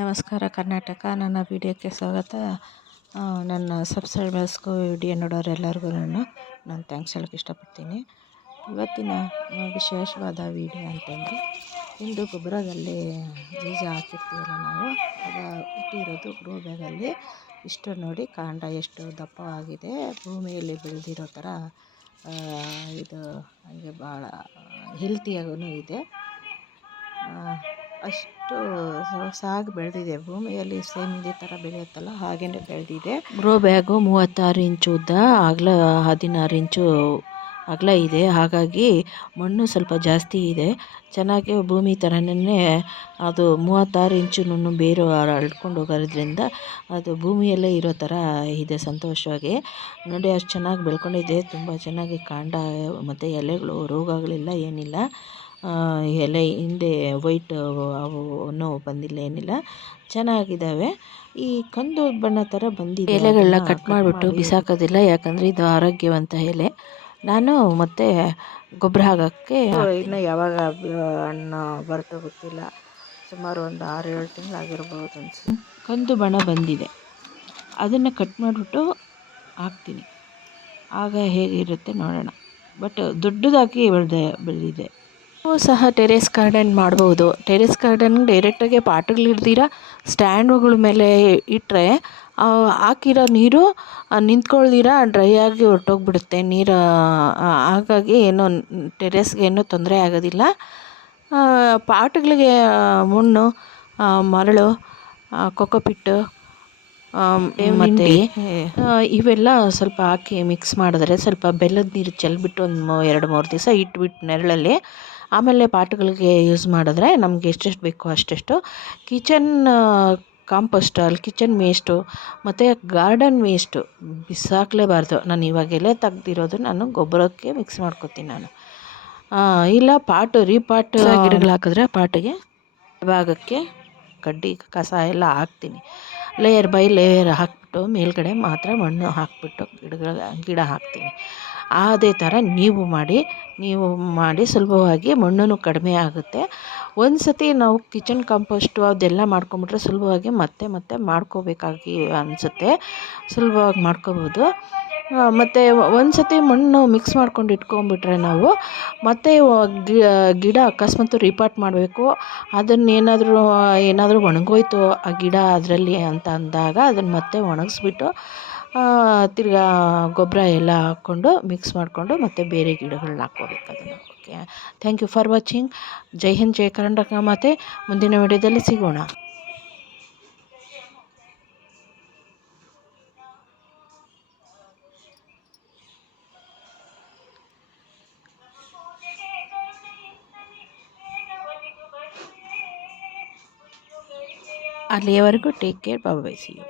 ನಮಸ್ಕಾರ ಕರ್ನಾಟಕ, ನನ್ನ ವಿಡಿಯೋಕ್ಕೆ ಸ್ವಾಗತ. ನನ್ನ ಸಬ್ಸ್ಕ್ರೈಬರ್ಸ್ಗೂ ವಿಡಿಯೋ ನೋಡೋರೆಲ್ಲರಿಗೂ ನಾನು ಥ್ಯಾಂಕ್ಸ್ ಹೇಳೋಕ್ಕೆ ಇಷ್ಟಪಡ್ತೀನಿ. ಇವತ್ತಿನ ವಿಶೇಷವಾದ ವಿಡಿಯೋ ಅಂತಂದರೆ, ಇಂದು ಗೊಬ್ಬರದಲ್ಲಿ ಬೀಜ ಹಾಕಿರ್ತೀವಲ್ಲ ನಾವು, ಅದು ಹುಟ್ಟಿರೋದು ಗ್ರೋ ಇಷ್ಟು ನೋಡಿ, ಕಾಂಡ ಎಷ್ಟು ದಪ್ಪವಾಗಿದೆ ಭೂಮಿಯಲ್ಲಿ ಬೆಳೆದಿರೋ ಥರ ಇದು ಹಾಗೆ ಭಾಳ ಹೆಲ್ತಿಯಾಗೂ ಇದೆ. ಅಷ್ಟು ಸಾಗಿ ಬೆಳೆದಿದೆ. ಭೂಮಿಯಲ್ಲಿ ಸೇಮ್ ಇದೇ ಥರ ಬೆಳೆಯುತ್ತಲ್ಲ, ಹಾಗೇನೆ ಬೆಳೆದಿದೆ. ಗ್ರೋ ಬ್ಯಾಗು ಮೂವತ್ತಾರು ಇಂಚು ಉದ್ದ, ಅಗಲ ಹದಿನಾರು ಇಂಚು ಅಗಲ ಇದೆ. ಹಾಗಾಗಿ ಮಣ್ಣು ಸ್ವಲ್ಪ ಜಾಸ್ತಿ ಇದೆ. ಚೆನ್ನಾಗಿ ಭೂಮಿ ಥರನೇ ಅದು ಮೂವತ್ತಾರು ಇಂಚು ಬೇರು ಅಳ್ಕೊಂಡು ಹೋಗೋದ್ರಿಂದ ಅದು ಭೂಮಿಯಲ್ಲೇ ಇರೋ ಥರ ಇದೆ ಸಂತೋಷವಾಗಿ. ನೋಡಿ, ಅಷ್ಟು ಚೆನ್ನಾಗಿ ಬೆಳ್ಕೊಂಡಿದೆ. ತುಂಬ ಚೆನ್ನಾಗಿ ಕಾಂಡ, ಮತ್ತು ಎಲೆಗಳು, ರೋಗಗಳಿಲ್ಲ, ಏನಿಲ್ಲ. ಎಲೆ ಹಿಂದೆ ವೈಟ್ ಅವು ಬಂದಿಲ್ಲ ಏನಿಲ್ಲ. ಚೆನ್ನಾಗಿದ್ದಾವೆ ಈ ಕಂದು ಬಣ್ಣ ಥರ ಬಂದಿದೆ. ಎಲೆಗಳನ್ನ ಕಟ್ ಮಾಡಿಬಿಟ್ಟು ಬಿಸಾಕೋದಿಲ್ಲ ಯಾಕಂದರೆ ಇದು ಆರೋಗ್ಯವಂತ ಎಲೆ. ನಾನು ಮತ್ತೆ ಗೊಬ್ಬರ ಹಾಕೋಕ್ಕೆ ಇನ್ನು ಯಾವಾಗ ಹಣ್ಣು ಬರ್ತೋ ಗೊತ್ತಿಲ್ಲ. ಸುಮಾರು ಒಂದು ಆರು ಏಳು ತಿಂಗಳಾಗಿರ್ಬೋದು ಅನ್ಸುತ್ತೆ. ಕಂದು ಬಣ್ಣ ಬಂದಿದೆ. ಅದನ್ನು ಕಟ್ ಮಾಡಿಬಿಟ್ಟು ಹಾಕ್ತೀನಿ. ಆಗ ಹೇಗಿರುತ್ತೆ ನೋಡೋಣ. ಬಟ್ ದೊಡ್ಡದಾಗಿ ಬೆಳೆದೆ ಬೆಳೆದಿದೆ. ಸಹ ಟೆರೇಸ್ ಗಾರ್ಡನ್ ಮಾಡ್ಬೋದು. ಟೆರೇಸ್ ಗಾರ್ಡನ್ ಡೈರೆಕ್ಟಾಗಿ ಪಾಟ್ಗಳು ಇಡ್ದಿರ ಸ್ಟ್ಯಾಂಡುಗಳ ಮೇಲೆ ಇಟ್ಟರೆ ಹಾಕಿರೋ ನೀರು ನಿಂತ್ಕೊಳ್ದಿರ ಡ್ರೈ ಆಗಿ ಹೊರ್ಟೋಗ್ಬಿಡುತ್ತೆ. ನೀರು ಹಾಗಾಗಿ ಏನೋ ಟೆರೇಸ್ಗೆ ಏನೂ ತೊಂದರೆ ಆಗೋದಿಲ್ಲ. ಪಾಟ್ಗಳಿಗೆ ಮಣ್ಣು ಮರಳು ಕೊಕೊಪಿಟ್ಟು ಮತ್ತು ಇವೆಲ್ಲ ಸ್ವಲ್ಪ ಹಾಕಿ ಮಿಕ್ಸ್ ಮಾಡಿದ್ರೆ ಸ್ವಲ್ಪ ಬೆಲ್ಲದ ನೀರು ಚೆಲ್ಬಿಟ್ಟು ಒಂದು ಎರಡು ಮೂರು ದಿವಸ ಇಟ್ಬಿಟ್ಟು ನೆರಳಲ್ಲಿ ಆಮೇಲೆ ಪಾಟ್ಗಳಿಗೆ ಯೂಸ್ ಮಾಡಿದ್ರೆ ನಮ್ಗೆ ಎಷ್ಟೆಷ್ಟು ಬೇಕೋ ಅಷ್ಟೆಷ್ಟು. ಕಿಚನ್ ಕಾಂಪೋಸ್ಟ್ ಅಲ್ಲಿ ಕಿಚನ್ ವೇಸ್ಟು ಮತ್ತು ಗಾರ್ಡನ್ ವೇಸ್ಟು ಬಿಸಾಕಲೇಬಾರ್ದು. ನಾನು ಇವಾಗ ಎಲೆ ತೆಗ್ದಿರೋದು ನಾನು ಗೊಬ್ಬರಕ್ಕೆ ಮಿಕ್ಸ್ ಮಾಡ್ಕೊತೀನಿ ನಾನು. ಇಲ್ಲ ಪಾಟು ರೀಪಾಟ್ ಗಿಡಗಳು ಹಾಕಿದ್ರೆ ಪಾಟಿಗೆ ಭಾಗಕ್ಕೆ ಕಡ್ಡಿ ಕಸ ಎಲ್ಲ ಹಾಕ್ತೀನಿ. ಲೇಯರ್ ಬೈ ಲೇಯರ್ ಹಾಕ್ಬಿಟ್ಟು ಮೇಲ್ಗಡೆ ಮಾತ್ರ ಮಣ್ಣು ಹಾಕಿಬಿಟ್ಟು ಗಿಡಗಳ ಗಿಡ ಹಾಕ್ತೀನಿ. ಅದೇ ಥರ ನೀವು ಮಾಡಿ ನೀವು ಮಾಡಿ ಸುಲಭವಾಗಿ ಮಣ್ಣು ಕಡಿಮೆ ಆಗುತ್ತೆ. ಒಂದು ಸತಿ ನಾವು ಕಿಚನ್ ಕಾಂಪೋಸ್ಟು ಅದೆಲ್ಲ ಮಾಡ್ಕೊಂಬಿಟ್ರೆ ಸುಲಭವಾಗಿ ಮತ್ತೆ ಮತ್ತೆ ಮಾಡ್ಕೋಬೇಕಾಗಿ ಅನಿಸುತ್ತೆ. ಸುಲಭವಾಗಿ ಮಾಡ್ಕೋಬೋದು. ಮತ್ತು ಒಂದು ಸತಿ ಮಣ್ಣು ಮಿಕ್ಸ್ ಮಾಡ್ಕೊಂಡು ಇಟ್ಕೊಂಬಿಟ್ರೆ ನಾವು ಮತ್ತೆ ಗಿಡ ಅಕಸ್ಮಾತ್ ರಿಪಾರ್ಟ್ ಮಾಡಬೇಕು. ಅದನ್ನೇನಾದರೂ, ಏನಾದರೂ ಒಣಗೋಯ್ತು ಆ ಗಿಡ ಅದರಲ್ಲಿ ಅಂತ ಅಂದಾಗ ಅದನ್ನು ಮತ್ತೆ ಒಣಗಿಸ್ಬಿಟ್ಟು ತಿರ್ಗಾ ಗೊಬ್ಬರ ಎಲ್ಲ ಹಾಕ್ಕೊಂಡು ಮಿಕ್ಸ್ ಮಾಡಿಕೊಂಡು ಮತ್ತೆ ಬೇರೆ ಗಿಡಗಳನ್ನ ಹಾಕ್ಕೋಬೇಕು ಅದನ್ನು okay thank you for watching ಜೈ ಹಿಂದ್ ಜೈ ಕರ್ನಾಟಕ ಮತ್ತು ಮುಂದಿನ ವಿಡಿಯೋದಲ್ಲಿ ಸಿಗೋಣ ಅಲ್ಲಿಯವರೆಗೂ take care bye see you